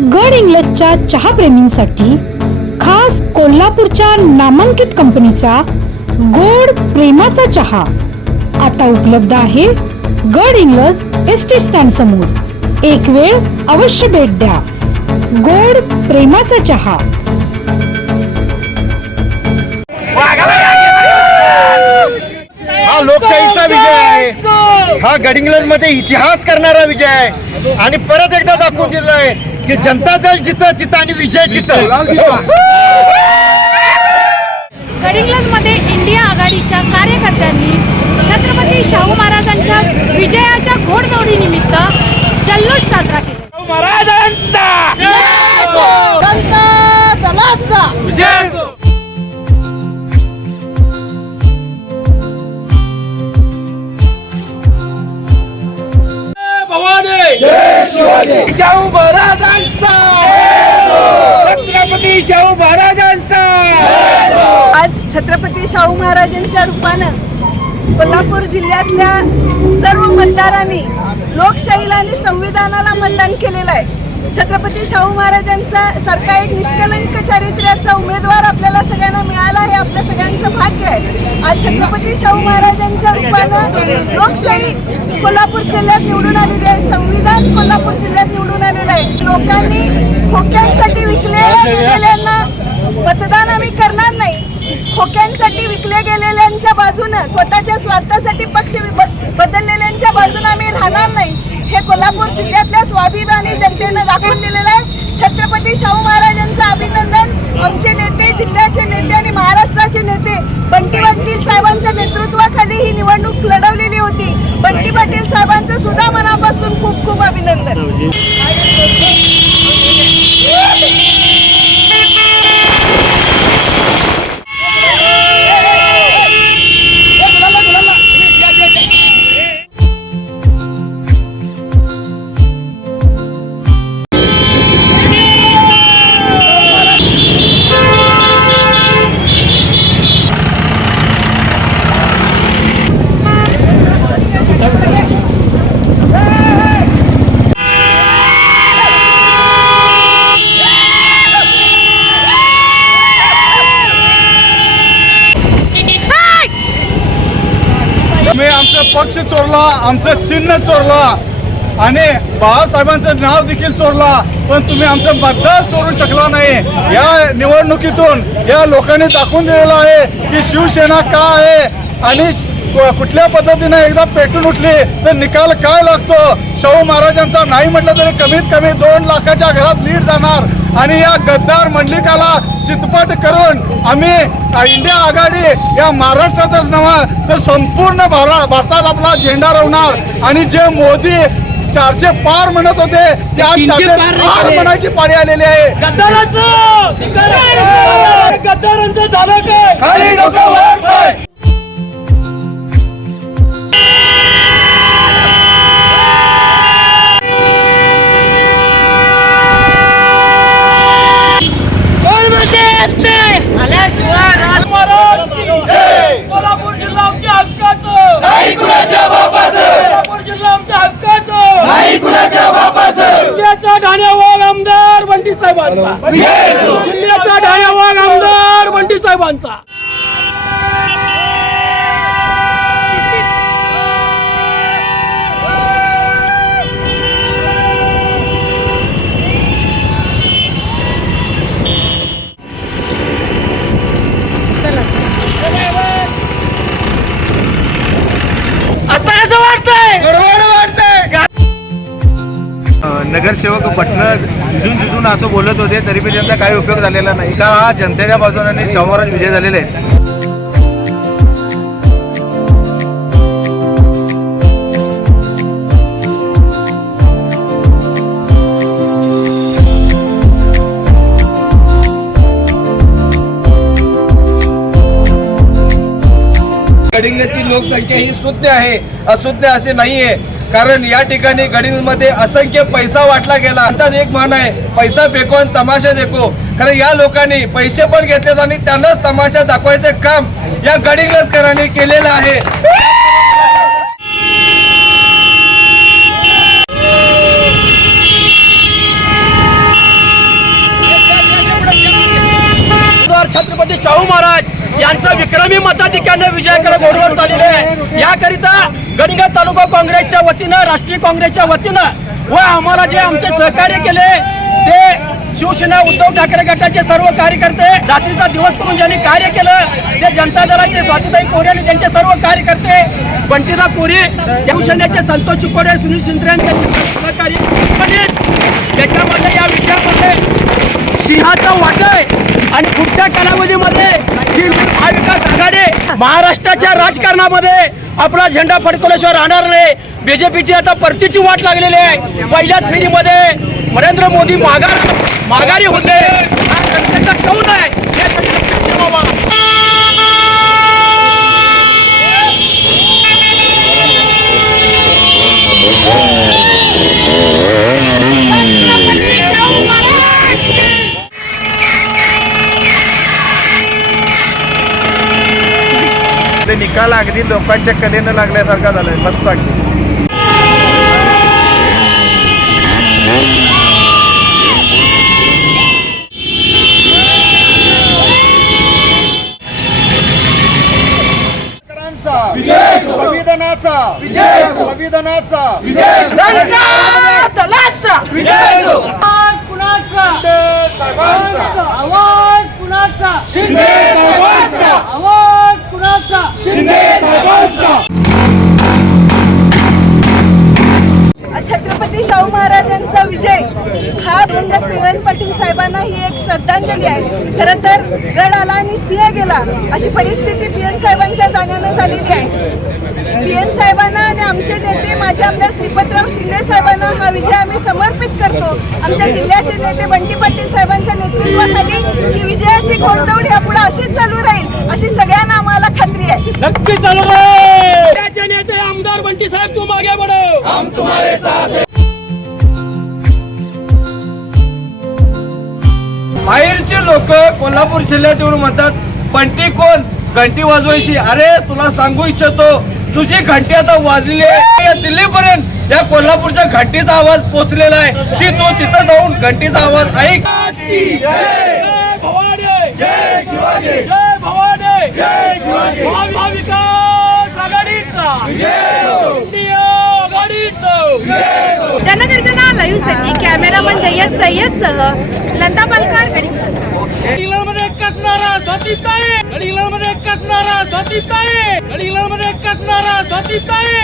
गड इंग्लजच्या चहाप्रेमींसाठी खास कोल्हापूरच्या नामांकित कंपनीचा गोड प्रेमाचा चहा आता उपलब्ध आहे गड इंग्लज एस टी स्टँड समोर. एक वेळ अवश्य भेट द्या. गोड प्रेमाचा चहा. हा लोकशाहीचा विजय. आहे हा गडिंग्लजमध्ये इतिहास करणारा विजय. आहे आणि परत एकदा दाखवून दिलं आहे की जनता दल जिथं तिथं आणि विजय तिथं. गडिंग्लजमध्ये इंडिया आघाडीच्या कार्यकर्त्यांनी छत्रपती शाहू महाराजांच्या विजयाच्या घोडदौडीनिमित्त जल्लोष साजरा केला. शाहू महाराजांचा. छत्रपती शाहू महाराजांचा. आज छत्रपती शाहू महाराजांच्या रूपानं कोल्हापूर जिल्ह्यातल्या सर्व मतदारांनी लोकशाहीला आणि संविधानाला मतदान केलेलं आहे. छत्रपती शाहू महाराजांचा सारखा एक निष्कलंक चारित्र्याचा उमेदवार आपल्याला सगळ्यांना मिळाला हे आपल्या सगळ्यांचं भाग्य आहे. आज छत्रपती शाहू महाराजांच्या रूपानं लोकशाही कोल्हापूर जिल्ह्यात निवडून आलेली आहे संविधान कोल्हापूर जिल्ह्यात निवडून आलेलं आहे. लोकांनी खोक्यांसाठी विकलेल्या गेलेल्यांना मतदान आम्ही करणार नाही. खोक्यांसाठी विकले गेलेल्यांच्या बाजूनं स्वतःच्या स्वार्थासाठी पक्ष बदललेल्यांच्या बाजूनं आम्ही राहणार नाही. कोल्हापूर जिल्ह्यातल्या स्वाभिमानी जनतेनं दाखवून दिलेलं आहे. छत्रपती शाहू महाराजांचं अभिनंदन आमचे नेते जिल्ह्याचे नेते आणि महाराष्ट्राचे नेते. बंटी पाटील साहेबांच्या नेतृत्वाखाली ही निवडणूक लढवलेली होती. बंटी पाटील साहेबांचं सुद्धा मनापासून खूप खूप अभिनंदन. पक्ष चोरला आमचं चिन्ह चोरला आणि बाळासाहेबांचं नाव देखील चोरला. पण तुम्ही आमचं मतदार चोरू शकला नाही. या निवडणुकीतून या लोकांनी दाखवून दिलेलं आहे की शिवसेना का आहे आणि कुठल्या पद्धतीने एकदा पेटून उठली तर निकाल काय लागतो? शाहू महाराजांचा नाही म्हटलं तरी कमीत कमी दोन लाखाच्या घरात लीड जाणार. आणि या गद्दार मंडलिकाला चितपट करून आम्ही इंडिया आघाडी या महाराष्ट्रातच नव्हे तर संपूर्ण भारा भारतात आपला झेंडा रवणार. आणि जे मोदी चारशे पार म्हणत होते त्या चारशे पार म्हणायची पाळी आलेली आहे. गद्दारांचं! गद्दारांचं! झालं काय जिल्ह्याचा ढाण्या वाघ आमदार बंटी साहेबांचा. जिल्ह्याचा ढाण्या वाघ आमदार बंटी साहेबांचा. नगरसेवक पटणं झिजून झिजून असं बोलत होते तरी पण त्यांचा काही उपयोग झालेला नाही. का हा जनतेच्या बाजूने शाहूमहाराज विजय झालेले आहेत? गडिंग्लजची लोकसंख्या ही शुद्ध आहे अशुद्ध असे नाही आहे कारण या ठिकाणी गडीमध्ये असंख्य पैसा वाटला गेला. आता एक म्हण आहे पैसा फेकून तमाशा देखो कारण या लोकांनी पैसे पण घेतलेत आणि त्यांनाच तमाशा दाखवायचं काम या गडी केलेलं आहे. छत्रपती शाहू महाराज यांचा विक्रमी मताधिक्याने विजय याकरिता तालुका काँग्रेसच्या वतीनं राष्ट्रीय काँग्रेसच्या वतीनं व आम्हाला जे आमचे सहकार्य केले ते शिवसेना उद्धव ठाकरे गटाचे सर्व कार्यकर्ते रात्रीचा दिवस करून ज्यांनी कार्य केलं ते जनता दलाचे स्वातीताई कोरे आणि त्यांचे सर्व कार्यकर्ते बंटीदा कोरी शिवसेनेचे संतोष चुकोडे सुनील शिंदे म्हणजेच त्याच्यामध्ये या विषयामध्ये सिंहाचं वाटय आणि पुढच्या कालावधीमध्ये महाविकास आघाडी महाराष्ट्राच्या राजकारणामध्ये आपला झेंडा फडकवल्याशिवाय राहणार नाही. बीजेपीची आता परतीची वाट लागलेली आहे. पहिल्याच फेरीमध्ये नरेंद्र मोदी माघार माघारी होते. हा जनतेचा कौल आहे? हे निकाल अगदी लोकांच्या कलेनं लागल्यासारखा झालाय. मस्त अगदी. संविधानाचा! संविधानाचा! आवाज कुणाचा? आवाज कुणाचा शिंदे साहेबांचा शाहू महाराजांचा विजय. हा दिवंगत पिळण पाटील साहेबांना ही एक श्रद्धांजली आहे. खरं तर गड आला आणि सिंह गेला अशी परिस्थिती पीएन साहेबांच्या जाण्यानं झालेली आहे. पीएन साहेबांना आणि आमचे नेते माझे आमदार श्रीपतराव शिंदे साहेबांना हा विजय आम्ही समर्पित करतो. आमच्या जिल्ह्याचे नेते बंटी पाटील साहेबांच्या नेतृत्वाखाली ही विजयाची घोडदौड यापुढे अशीच चालू राहील अशी सगळ्यांना आम्हाला खात्री आहे. नक्की चालू रे त्याचे नेते आमदार बंटी साहेब तू मागे बडो बाहेरचे लोक कोल्हापूर जिल्ह्यात येऊन म्हणतात बंटी कोण? घंटी वाजवायची. अरे तुला सांगू इच्छितो तुझी घंटी आता वाजली आहे. या दिल्लीपर्यंत या कोल्हापूरच्या घंटीचा आवाज पोहोचलेला आहे. की तू तिथं जाऊन घंटीचा आवाज ऐक. जय भवानी जय शिवाजी जय भवानी जय शिवाजी. महाविकास आघाडीचा. आघाडीचा सय्यद सय्यद सह हो. लता पालकर आणि कसणारा स्वातीताई गडिंगलामध्ये कसणारा स्वातीताई गडिंगलामध्ये कसणारा स्वातीताई